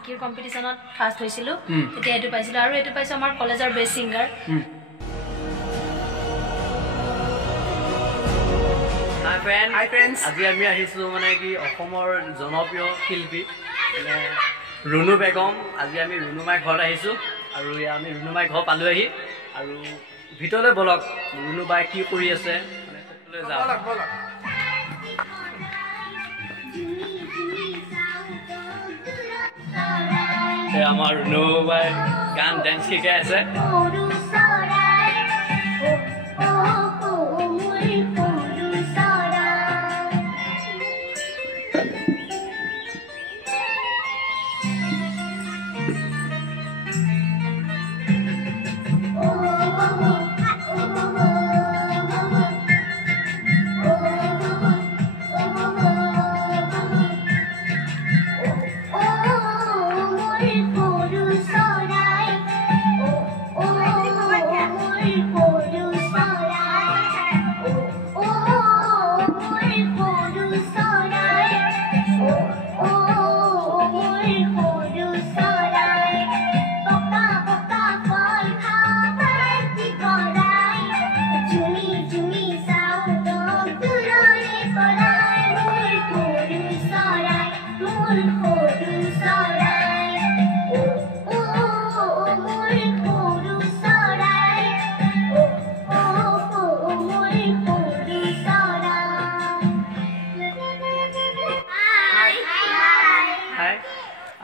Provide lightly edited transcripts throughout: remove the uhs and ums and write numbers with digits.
জিকিৰ কম্পিটিশনত first হৈছিলো তেতিয়া এটো পাইছিলো আৰু এটো পাইছো আমাৰ কলেজৰ বেষ্ট সিঙ্গাৰ Hi friends আজি আমি আহিছো মানে কি অসমৰ জনপ্ৰিয় শিল্পী মানে ৰুনু বেগম আজি আমি ৰুনুমাই ঘৰত আহিছো আৰু আমি ৰুনুমাই ঘৰ পালো আহি আৰু ভিতৰলৈ বলক ৰুনুবাই কি কৰি আছে মানে সকলোৱে যাও আমাৰ ৰুনুবাই গান ডান্স শিকাই আছে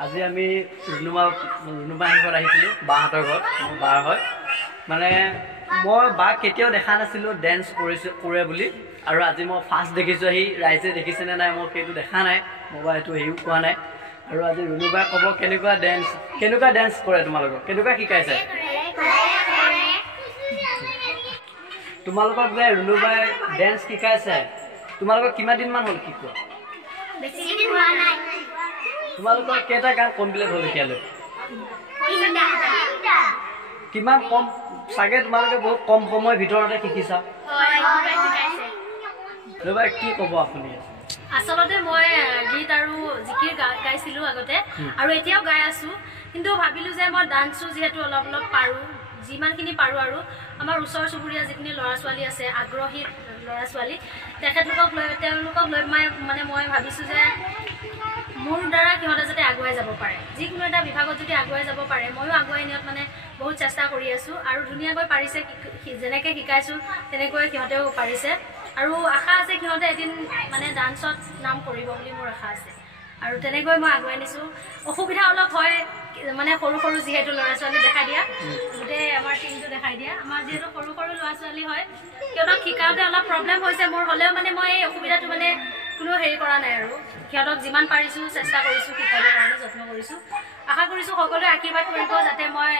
আজি আমি ৰুনুমাই ঘৰত আহিছিলো বাহঁতৰ ঘৰত বা হয় মানে মই বা কেতিয়াও দেখা নাছিলো ডান্স কৰে বুলি আৰু আজি মই ফাৰ্স্ট দেখিছো আহি ৰাইজে দেখিছেনে নাই মই সেইটো দেখা নাই মোবাইল এইটো হেৰিও কোৱা নাই আৰু আজি ৰুনুবাই ক'ব কেনেকুৱা ডান্স কৰে তোমালোকক কেনেকুৱা শিকাইছে তোমালোকক যে ৰুনুবাই ডান্স শিকাইছে তোমালোকক কিমান দিন মান হ'ল শিকোৱা বেছি দিন হোৱা নাই তোমালোকৰ কেইটা গান কমপ্লিট হ'ল এতিয়ালৈ কিমান কম চাগে তোমালোকে বহুত কম সময়ৰ ভিতৰতে শিকিছা ৰুনুবাই কি ক'ব আপুনি আসলতে মই গীত আৰু জিকিৰ গাইছিলো আগতে আৰু এতিয়াও গাই আছো কিন্তু ভাবিলো যে মই ডান্সো যেহেতু অলপ অলপ পাৰো যিমানখিনি পাৰো আৰু আমাৰ ওচৰ চুবুৰীয়া যিখিনি ল'ৰা ছোৱালী আছে আগ্ৰহী ল'ৰা ছোৱালী তেওঁলোকক লৈ মানে মই ভাবিছো যে মোৰ দ্বাৰা সিহঁতে যাতে আগুৱাই যাব পাৰে যিকোনো এটা বিভাগত যদি আগুৱাই যাব পাৰে ময়ো আগুৱাই নিয়াত মানে বহুত চেষ্টা কৰি আছো আৰু ধুনীয়াকৈ পাৰিছে যেনেকৈ শিকাইছো তেনেকৈ সিহঁতেও পাৰিছে আৰু আশা আছে সিহঁতে এদিন মানে ডান্সত নাম কৰিব বুলি মোৰ আশা আছে আৰু তেনেকৈ মই আগুৱাই নিছো অসুবিধা অলপ হয় মানে সৰু সৰু যিহেতু ল'ৰা ছোৱালী দেখাই দিয়া গোটেই আমাৰ টিমটো দেখাই দিয়া আমাৰ যিহেতু সৰু সৰু ল'ৰা ছোৱালী হয় সিহঁতক শিকাওঁতে অলপ প্ৰব্লেম হৈছে মোৰ হ'লেও মানে মই এই অসুবিধাটো মানে কোনো হেৰি কৰা নাই আৰু সিহঁতক যিমান পাৰিছো চেষ্টা কৰিছো শিকাবৰ কাৰণে যত্ন কৰিছো আশা কৰিছো সকলোৱে আশীৰ্বাদ কৰিব যাতে মই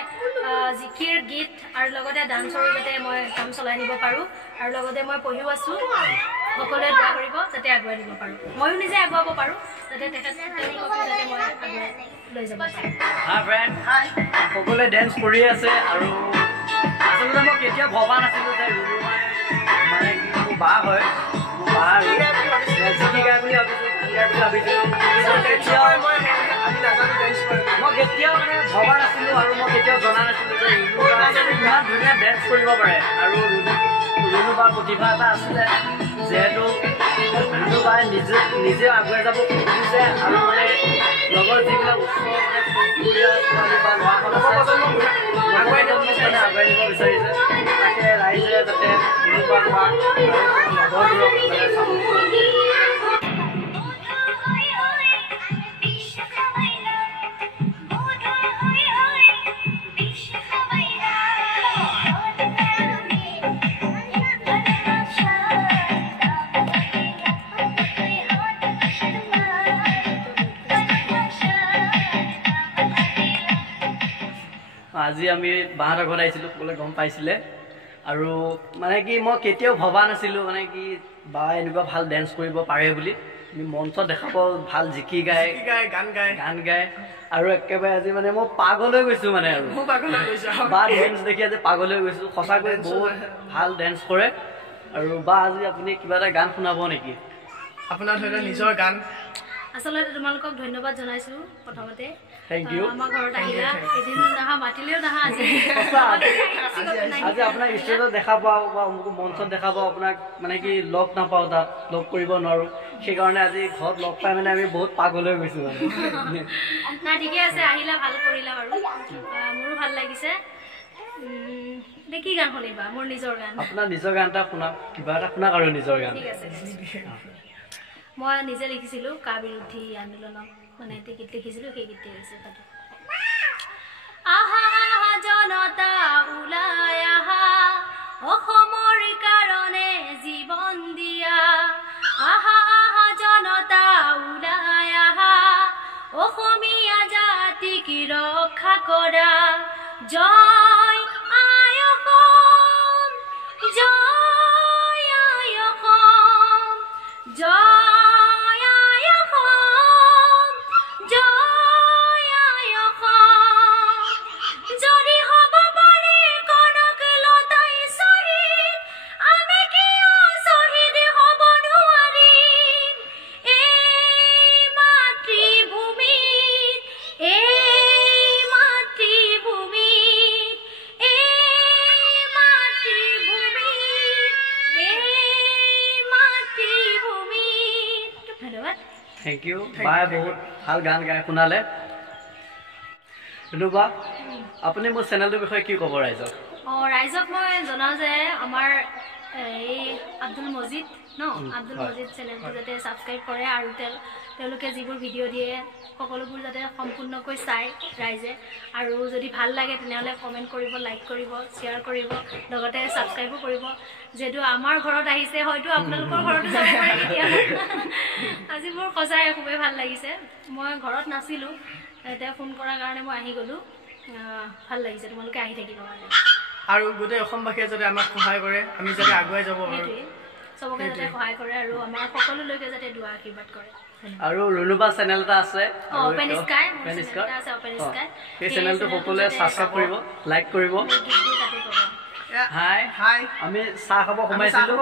জিকিৰ গীত আৰু লগতে ডান্সৰো যাতে মই কাম চলাই নিব পাৰো আৰু লগতে মই পঢ়িও আছো সকলোৱে দোৱা কৰিব যাতে আগুৱাই নিব পাৰো ময়ো নিজে আগুৱাব পাৰো যাতে তেওঁলোকক যাতে মই আগুৱাই লৈ যাব পাৰো সকলোৱে ডান্স কৰি আছে আৰু আচলতে মই কেতিয়াও ভবা নাছিলো যে ৰুনুমাই মানে কি মোৰ বা হয় মোৰ বা শিকাই বুলি ভাবিছিলো মই কেতিয়াও মানে ভবা নাছিলো আৰু মই কেতিয়াও জনা নাছিলো যে ইমান ধুনীয়া ডান্স কৰিব পাৰে আৰু ৰুনুবাৰ প্ৰতিভা এটা আছিলে যিহেতু ৰুনুবাই নিজেও আগুৱাই যাব খুজিছে আৰু মানে লগৰ যিবিলাক ওচৰ মানে ছোৱালী বা ল'ৰাসকল আগুৱাই নিব বিচাৰিছে তাকে ৰাইজে যাতে ৰুনুবাক বা লগৰবোৰক মানে চাপোৰ্ট কৰে আজি আমি বাহঁতৰ ঘৰত আহিছিলোঁ সকলোৱে গম পাইছিলে আৰু মানে কি মই কেতিয়াও ভবা নাছিলোঁ মানে কি বা এনেকুৱা ভাল ডান্স কৰিব পাৰে বুলি মঞ্চত দেখা পাওঁ ভাল জিকি গায় গান গায় আৰু একেবাৰে আজি মানে মই পাগল হৈ গৈছোঁ মানে আৰু বা ডান্স দেখি আজি পাগল হৈ গৈছোঁ সঁচাকৈ বহুত ভাল ডান্স কৰে আৰু বা আজি আপুনি কিবা এটা গান শুনাব নেকি আপোনাৰ ধৰি লওক নিজৰ গান আচলতে তোমালোকক ধন্যবাদ জনাইছোঁ প্ৰথমতে Thank you. আমাৰ ঘৰত আহিলা এদিন নাহা মাতিলেও নাহা আজি আজি আপোনাক ষ্টেজত দেখা পাওঁ বা মঞ্চত দেখা পাওঁ আপোনাক মানে কি লগ নাপাওঁ তাত লগ কৰিব নোৱাৰোঁ সেইকাৰণে আজি ঘৰত লগ পাই মানে আমি বহুত পাগল হৈ গৈছোঁ মানে নাই ঠিকে আছে আহিলা ভাল কৰিলা বাৰু মোৰো ভাল লাগিছে কি গান শুনিবা মোৰ নিজৰ গান আপোনাৰ নিজৰ গান এটা শুনাক কিবা এটা শুনাক আৰু নিজৰ গান ঠিক আছে মই নিজে লিখিছিলোঁ কা বিৰোধী আন্দোলনক মানে এটি গীত লিখিছিলোঁ সেই গীতটি হৈছে তাতে আহা জনতা ওলাই আহা অসমৰ কাৰণে জীৱন দিয়া আহা জনতা ওলাই আহা অসমীয়া জাতিক ৰক্ষা কৰা জয় আই অসম জয় আই অসম জয় আই অসম জয় আই অসম যদি হ'ব পাৰে কনক লতাই শ্বহীদ আমি কিয় শ্বহীদ হ'ব নোৱাৰিম এই মাতৃভূমিত Thank you. Bye বহুত ভাল গান গাই শুনালে ৰুনুবা আপুনি মোৰ চেনেলটোৰ বিষয়ে কি ক'ব ৰাইজক ৰাইজক মই জনাওঁ যে আমাৰ এই আব্দুল মজিদ আব্দুল মজিদ চেনেলটো যাতে ছাবস্ক্ৰাইব কৰে আৰু তেওঁলোকে যিবোৰ ভিডিঅ' দিয়ে সকলোবোৰ যাতে সম্পূৰ্ণকৈ চায় ৰাইজে আৰু যদি ভাল লাগে তেনেহ'লে কমেণ্ট কৰিব লাইক কৰিব শ্বেয়াৰ কৰিব লগতে ছাবস্ক্ৰাইবো কৰিব যিহেতু আমাৰ ঘৰত আহিছে হয়তো আপোনালোকৰ ঘৰতো যাব পাৰে কেতিয়াবা আজি মোৰ সঁচাই খুবেই ভাল লাগিছে মই ঘৰত নাছিলোঁ এতিয়া ফোন কৰাৰ কাৰণে মই আহি গ'লোঁ ভাল লাগিছে তোমালোকে আহি থাকিব মানে আৰু গোটেই অসমবাসীয়ে যাতে আমাক সহায় কৰে আমি যাতে আগুৱাই যাব পাৰোঁ চবকে যাতে সহায় কৰে আৰু আমাৰ সকলোলৈকে যাতে দুৱা আশীৰ্বাদ কৰে আৰু ৰুনুবা চেনেল এটা আছে অপেন স্কাই আছে অপেন স্কাই এই চেনেলটো সকলোৱে ছাবস্ক্ৰাইব কৰিব লাইক কৰিব হাই হাই আমি চাহ খাব সোমাইছিলোঁ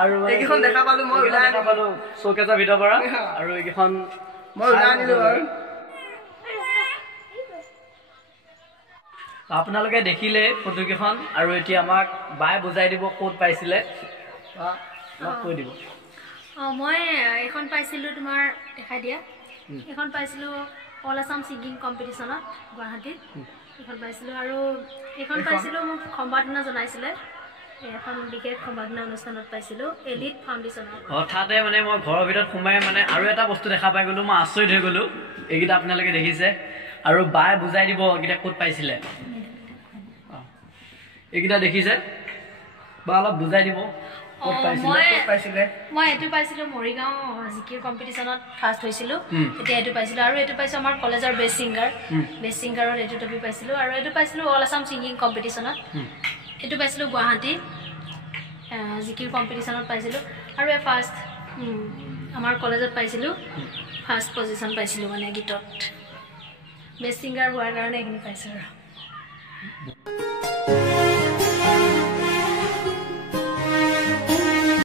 আৰু এইকেইখন দেখা পালোঁ মই ওলাই পালোঁ চৌকেজৰ ভিতৰৰ পৰা আৰু এইকেইখন মই ওলাই আনিলোঁ বাৰু আপোনালোকে দেখিলে ফটোকেইখন আৰু এতিয়া আমাক বায়ে বুজাই দিব ক'ত পাইছিলে কৈ দিব মই এখন পাইছিলোঁ তোমাৰ দেখাই দিয়া এখন পাইছিলোঁ অল আছাম ছিংগিং কম্পিটিশ্যনত গুৱাহাটীত এখন পাইছিলোঁ আৰু এইখন পাইছিলোঁ মোক সম্বৰ্ধনা জনাইছিলে এখন বিশেষ সম্বৰ্ধনা অনুষ্ঠানত পাইছিলোঁ এলিট ফাউণ্ডেশ্যনত হঠাতে মানে মই ঘৰৰ ভিতৰত সোমাই মানে আৰু এটা বস্তু দেখা পাই গ'লোঁ মই আচৰিত হৈ গ'লোঁ এইকেইটা আপোনালোকে দেখিছে আৰু বায়ে বুজাই দিব এইকেইটা ক'ত পাইছিলে এইকেইটা দেখিছে বা অলপ বুজাই দিব মই এইটো পাইছিলোঁ মৰিগাঁও জিকিৰ কম্পিটিশ্যনত ফাৰ্ষ্ট হৈছিলোঁ এতিয়া এইটো পাইছিলোঁ আৰু এইটো পাইছোঁ আমাৰ কলেজৰ বেষ্ট ছিংগাৰত এইটো ট্ৰফি পাইছিলোঁ আৰু এইটো পাইছিলোঁ অল আছাম ছিংগিং কম্পিটিশ্যনত এইটো পাইছিলোঁ গুৱাহাটী জিকিৰ কম্পিটিশ্যনত পাইছিলোঁ আৰু ফাৰ্ষ্ট আমাৰ কলেজত পাইছিলোঁ ফাৰ্ষ্ট পজিশ্যন পাইছিলোঁ মানে গীতত বেষ্ট ছিংগাৰ হোৱাৰ কাৰণে এইখিনি পাইছোঁ আৰু